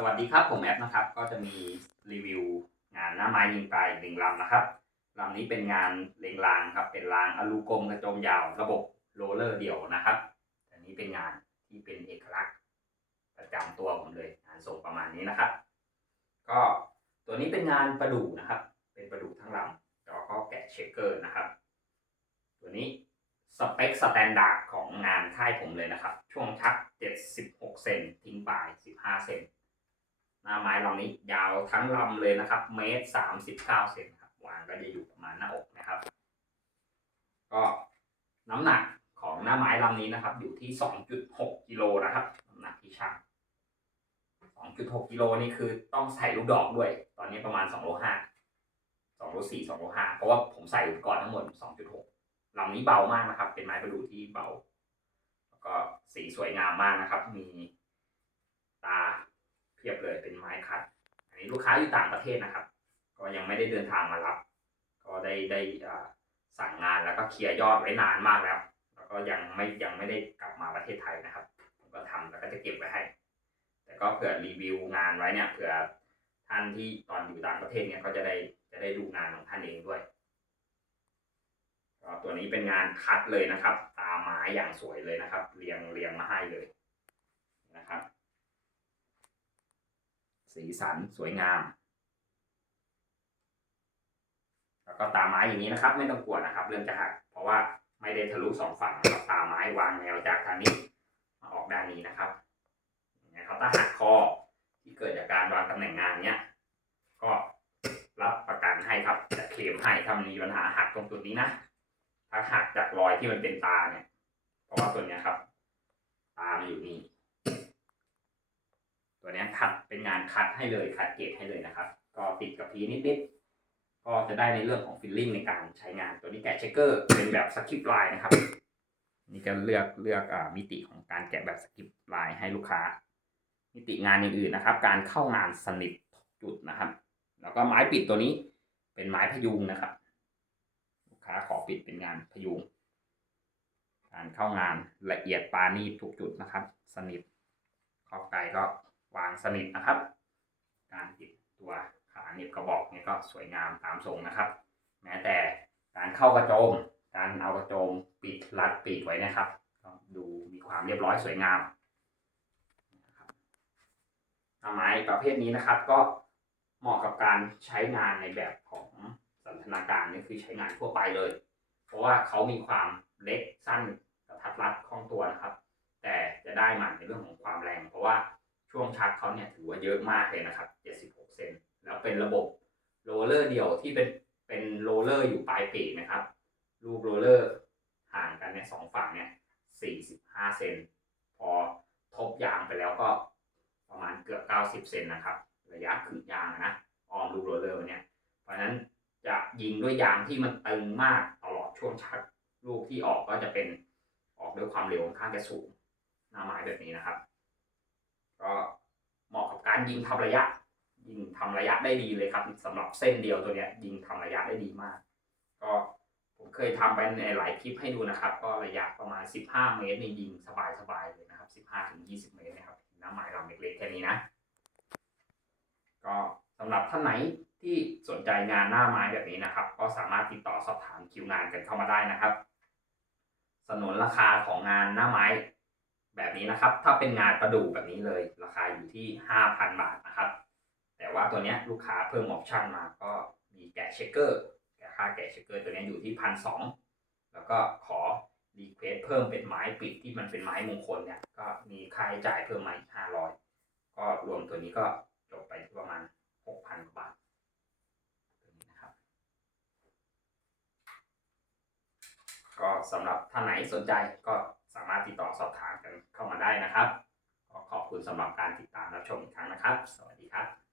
สวัสดีครับ ผมแอปนะครับ ก็จะมีรีวิวงานหน้าไม้ยิงปลายหนึ่งลำนะครับลำนี้เป็นงานเลงรางครับ เป็นรางอลูกลมกระโจมยาว ระบบโรลเลอร์เดี่ยวนะครับ อันนี้เป็นงานที่เป็นเอกลักษณ์ประจำตัวผมเลยงานทรงประมาณนี้นะครับ ก็ตัวนี้เป็นงานประดู่นะครับ เป็นประดู่ทั้งลำแล้วก็แกะเชคเกอร์นะครับ ตัวนี้สเปคสแตนดาร์ดของงานค่ายผมเลยนะครับ ช่วงชัก 76 เซนทิ้งปลาย 15 เซน หน้าไม้ลำนี้ยาวทั้งลำเลยนะครับ เมตร39เก้าเซนครับวางก็จะอยู่ประมาณหน้าอกนะครับ ก็น้ำหนักของหน้าไม้ลำนี้นะครับ อยู่ที่2.6กิโลนะครับน้ำหนักที่ช่าง2.6กิโลนี่คือต้องใส่ลูกดอกด้วย ตอนนี้ประมาณ2โล5 2โล4 2โล5เพราะว่าผมใส่อุปกรณ์ทั้งหมด2.6ลำนี้เบามากนะครับ เป็นไม้ประดู่ที่เบา แล้วก็สีสวยงามมากนะครับ มีตา พียบเลยเป็นไม้คัดอันนี้ลูกค้าอยู่ต่างประเทศนะครับ ก็ยังไม่ได้เดินทางมารับ ก็ได้ได้สั่งงานแล้วก็เคลียร์ยอดไว้นานมากแล้ว แล้วก็ยังไม่ยังไม่ได้กลับมาประเทศไทยนะครับผมก็ทำแล้วก็จะเก็บไว้ให้ แต่ก็เผื่อรีวิวงานไว้เนี่ยเผื่อท่านที่ตอนอยู่ต่างประเทศเนี่ยก็จะได้จะได้ดูงานของท่านเองด้วยก็ตัวนี้เป็นงานคัดเลยนะครับ ตาไม้อย่างสวยเลยนะครับ เรียงเรียงมาให้เลยนะครับ สีสันสวยงาม แล้วก็ตาไม้อย่างนี้นะครับ ไม่ต้องกลัวนะครับ เรื่องจะหัก เพราะว่าไม่ได้ทะลุสองฝั่งนะครับตาไม้วางแนวจากทางนี้ มาออกด้านนี้นะครับอย่างเงี้ยครับถ้าหักคอที่เกิดจากการวางตำแหน่งงานเนี้ยก็รับประกันให้ครับจะเคลมให้ถ้ามันมีปัญหาหักตรงจุดนี้นะถ้าหักจากรอยที่มันเป็นตาเนี่ย เพราะว่าตัวเนี้ยครับ ตามันอยู่นี่ ตัวนี้คัดเป็นงานคัดให้เลยคัดเกรดให้เลยนะครับ ก็ติดกับพีนิดๆก็จะได้ในเรื่องของฟิลลิ่งในการใช้งาน ตัวนี้แกะเชคเกอร์เป็นแบบสคริปต์ลายนะครับ นี่ก็เลือกเลือกอมิติของการแกะแบบสคริปต์ลายให้ลูกค้า มิติงานอย่างอื่นนะครับ การเข้างานสนิทจุดนะครับ แล้วก็ไม้ปิดตัวนี้เป็นไม้พยุงนะครับ ลูกค้าขอปิดเป็นงานพยุงการเข้างานละเอียดปานีทุกจุดนะครับ สนิทขอบไก่ก็ วางสนิทนะครับ การปิดตัวขาหนีบกระบอกเนี่ยก็สวยงามตามทรงนะครับ แม้แต่การเข้ากระโจม การเอากระโจมปิดรัดปีกไว้นะครับก็ดูมีความเรียบร้อยสวยงามนะครับไม้ประเภทนี้นะครับก็เหมาะกับการใช้งานในแบบของสันทนาการนี่คือใช้งานทั่วไปเลย เพราะว่าเขามีความเล็กสั้นกระทัดรัดคล่องตัวนะครับ แต่จะได้มันในเรื่องของความแรง เพราะว่า ช่วงชักเขาเนี่ยถือว่าเยอะมากเลยนะครับ 76 เซน แล้วเป็นระบบโรลเลอร์เดี่ยวที่เป็นเป็นโรลเลอร์อยู่ปลายปีกนะครับ ลูกโรลเลอร์ห่างกันเนี่ยสองฝั่งเนี่ย 45 เซน พอทบยางไปแล้วก็ประมาณเกือบ 90 เซนนะครับ ระยะขึงยางอะนะออมลูกโรลเลอร์เนี่ย เพราะฉะนั้นจะยิงด้วยยางที่มันตึงมากตลอดช่วงชักลูกที่ออกก็จะเป็นออกด้วยความเร็วค่อนข้างจะสูงหน้าไม้แบบนี้นะครับ ก็เหมาะกับการยิงทำระยะ ยิงทำระยะได้ดีเลยครับสำหรับเส้นเดียวตัวเนี้ย ยิงทำระยะได้ดีมาก ก็ผมเคยทำไปในหลายคลิปให้ดูนะครับ ก็ระยะประมาณ 15 เมตรในยิงสบายๆเลยนะครับ 15ถึง20 เมตรนะครับหน้าไม้ลำเล็กๆแค่นี้นะ ก็สำหรับท่านไหนที่สนใจงานหน้าไม้แบบนี้นะครับ ก็สามารถติดต่อสอบถามคิวงานกันเข้ามาได้นะครับ สนนราคาของงานหน้าไม้ แบบนี้นะครับ ถ้าเป็นงานประดู่แบบนี้เลย ราคาอยู่ที่ 5,000 บาทนะครับ แต่ว่าตัวนี้ลูกค้าเพิ่มออปชั่นมาก็มีแกะเชคเกอร์แกะค่าแกะเชคเกอร์ตัวนี้อยู่ที่พันสองแล้วก็ขอรีเควสเพิ่มเป็นไม้ปิดที่มันเป็นไม้มงคลเนี่ยก็มีค่าใช้จ่ายเพิ่มมาอีกห้าร้อยก็รวมตัวนี้ก็จบไปที่ประมาณหกพันกว่าบาทตัวนี้นะครับก็สำหรับท่านไหนสนใจก็ามารถติดต่อสอบถามกันเข้ามาได้นะครับก็ขอบคุณสำหรับการติดตามรับชมอีกครั้งนะครับ สวัสดีครับ